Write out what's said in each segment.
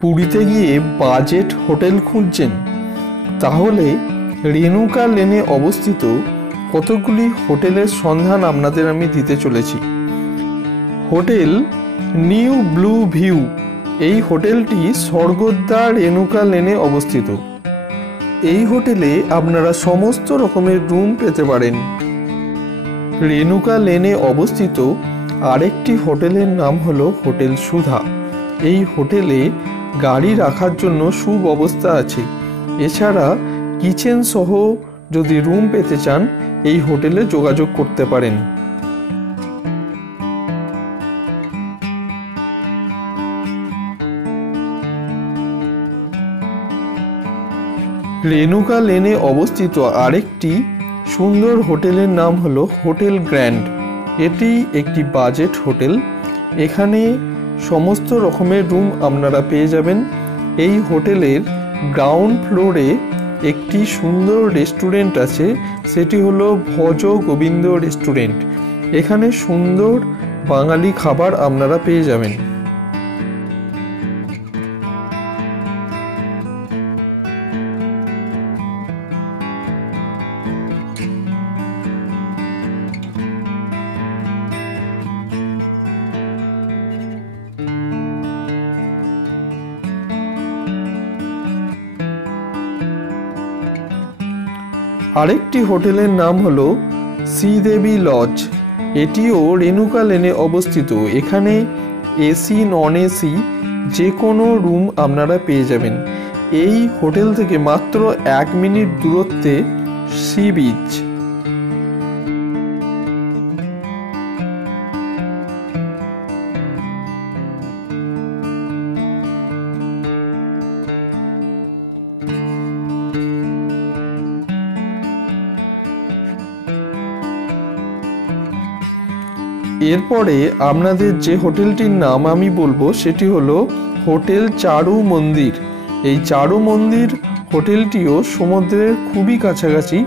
পুরীতে গিয়ে budget hotel খুঁজছেন? তাহলে রেণুকা লেনে অবস্থিত কতগুলি হোটেলের সন্ধান আপনাদের আমি দিতে চলেছি। হোটেল নিউ ব্লু ভিউ, এই হোটেলটি স্বর্গদ্বার রেণুকা লেনে অবস্থিত। এই হোটেলে আপনারা সমস্ত রকমের রুম পেতে পারেন। রেণুকা লেনে অবস্থিত আরেকটি হোটেলের নাম হলো হোটেল সুধা। এই হোটেলে গাড়ি রাখার জন্য সুব্যবস্থা আছে। এছাড়া কিচেন সহ যদি রুম পেতে চান এই হোটেলে যোগাযোগ করতে পারেন। রেণুকা লেনে অবস্থিত আরেকটি সুন্দর হোটেলের নাম হলো হোটেল গ্র্যান্ড। এটি একটি বাজেট হোটেল। এখানে সমস্ত রকমের রুম আপনারা পেয়ে যাবেন। এই হোটেলের গ্রাউন্ড ফ্লোরে একটি সুন্দর রেস্টুরেন্ট আছে, সেটি হলো ভজ গোবিন্দ রেস্টুরেন্ট। এখানে সুন্দর বাঙালি খাবার আপনারা পেয়ে যাবেন। আরেকটি হোটেলের নাম হলো শ্রীদেবী লজ। এটিও রেণুকা লেনে অবস্থিত। এখানে এসি নন এসি যে কোনো রুম আপনারা পেয়ে যাবেন। এই হোটেল থেকে মাত্র 1 মিনিট দূরত্বে সি বিচ। এরপরে আপনাদের যে হোটেলটির নাম আমি বলবো সেটি হলো হোটেল চারু মন্দির। এই চারু মন্দির হোটেলটিও সমুদ্রের খুবই কাছাকাছি।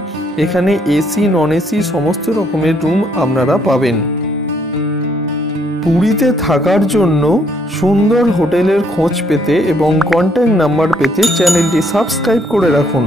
এখানে এসি নন এসি সমস্ত রকমের রুম আপনারা পাবেন। পুরীতে থাকার জন্য সুন্দর হোটেলের খোঁজ পেতে এবং কন্ট্যাক্ট নাম্বার পেতে চ্যানেলটি সাবস্ক্রাইব করে রাখুন।